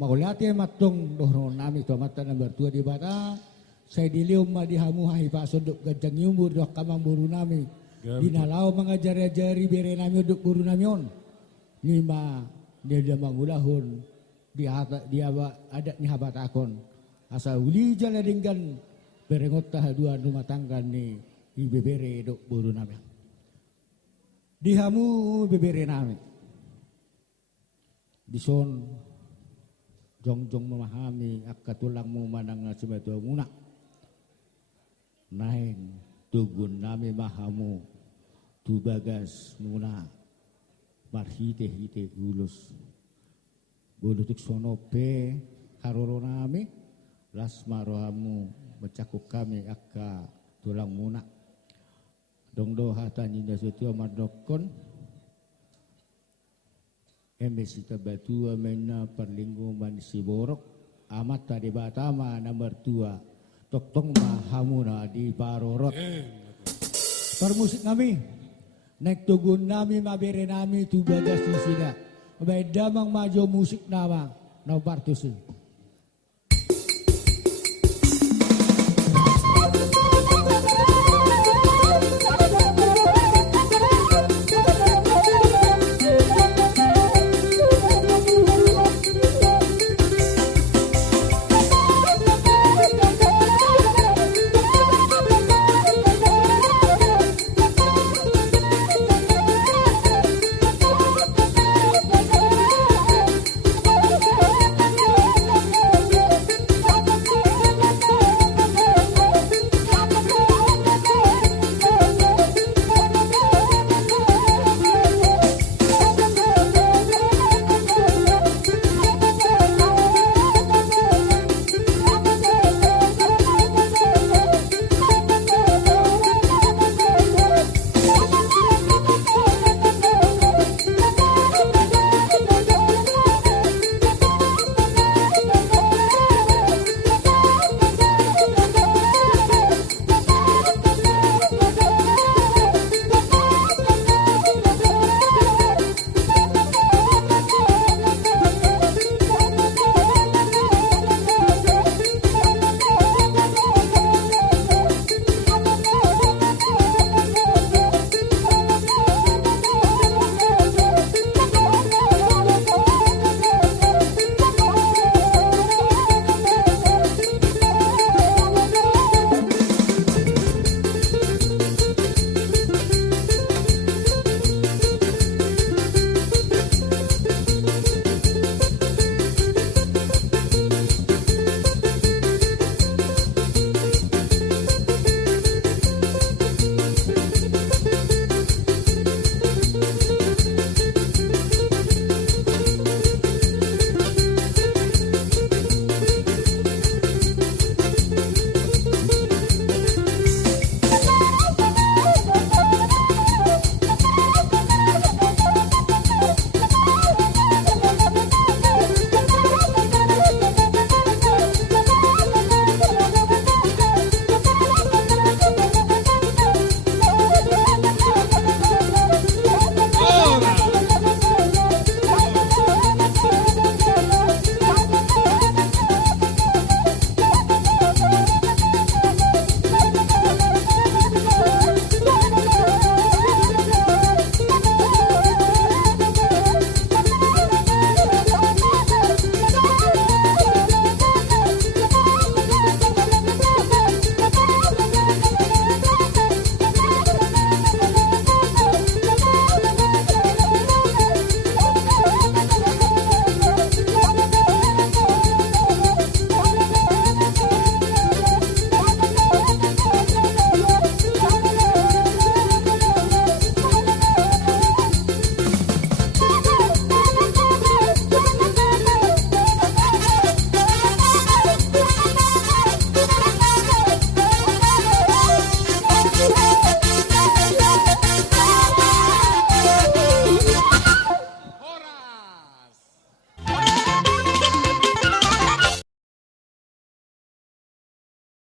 Maulati matong dohron nami to mata nomor 2 di bata. Saya dilium di hamu hai pak sodok gajang yumur doh kamang buru nami. Dinalau mengajar-ajari bere nami uduk buru nami on. Nima dia mangulahun dia adat ni habat akon. Asal uli jala dinggan berengot dua rumah tangga ni bebere dok buru nami. Dihamu bebere nami. Dison jong memahami akka tulangmu manang semetu muna. Naing tugun nami mahamu tu bagas muna marhite gulus. Bulutuk sonope karoro nami lasma rohamu mencakuk kami akka tulang muna. Dongdo hata ninda sutio madokon embesita batua mena perlinggu manisi borok amat tadi batama nomor 2 toktong mahamuna di parorot permusik kami naik tugun nami mabere nami tu bagas di sini beda mang majo musik nama no partusi